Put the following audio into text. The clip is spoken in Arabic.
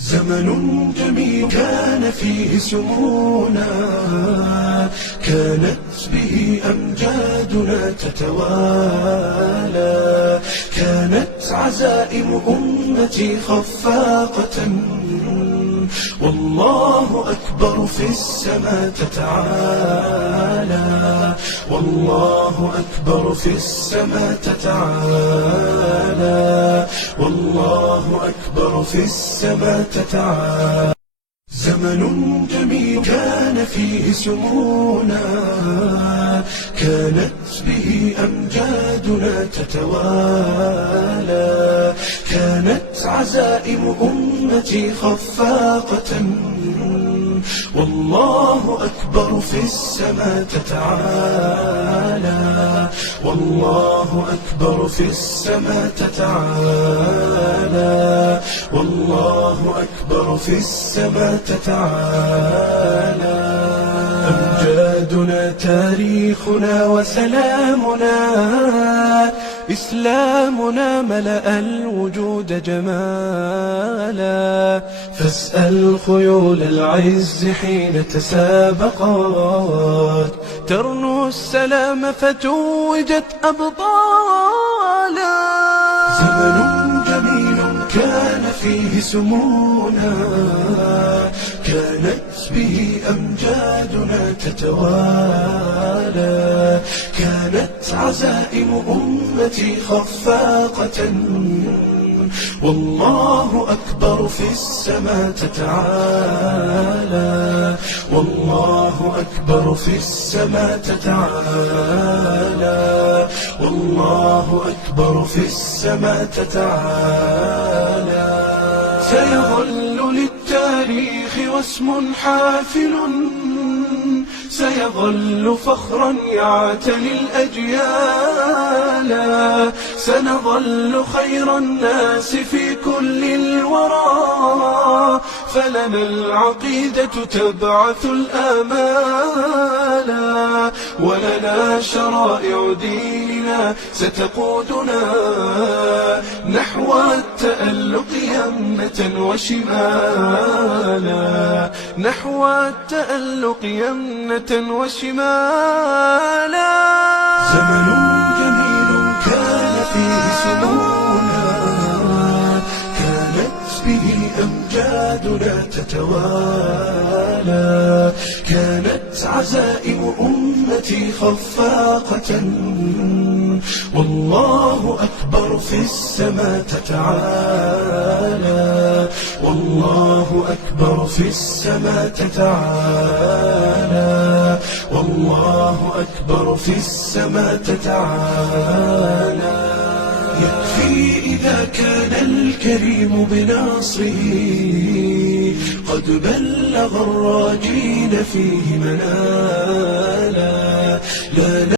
زمن جميل كان فيه سمونا، كانت به أمجادنا تتوالى، كانت عزائم أمتي خفاقة، والله أكبر في السماء تتعالى، والله أكبر في السماء تتعالى، والله أكبر في السماء تتعالى. زمن جميل كان فيه سمونا، كانت به أمجادنا تتوالى، كانت عزائم أمتي خفاقة، والله أكبر في السماء تتعالى، والله أكبر في السماء تتعالى، والله أكبر في السماء تتعالى. أمجادنا تاريخنا وسلامنا، إسلامنا ملأ الوجود جمالا، فاسأل خيول العز حين تسابقت، ترنو السلام فتوجت أبطالا. زمن جميل كان فيه سمونا، كانت به أمجادنا تتوالى، كانت عزائم أمتي خفاقة، والله أكبر في السماء تتعالى، والله أكبر في السماء تتعالى، والله أكبر في السماء تتعالى. سيظل للتاريخ واسم حافل، سيظل فخرا يعتلي الأجيال، سنظل خير الناس في كل الورى، فلنا العقيدة تبعث الآمال، ولنا شرائع ديننا ستقودنا نحو التألق يمنة وشمالا، نحو التألق يمنة وشمالا. زمن جميل كان فيه سمونا، كانت به أمجادنا تتوالى، كانت عزائم أمتي خفاقة، والله أكبر في السماء تتعالى، والله أكبر في السماء تتعالى، والله أكبر في السماء تتعالى. يكفي إذا كان الكريم بناصره قد بلغ الراجين فيه منالا، لا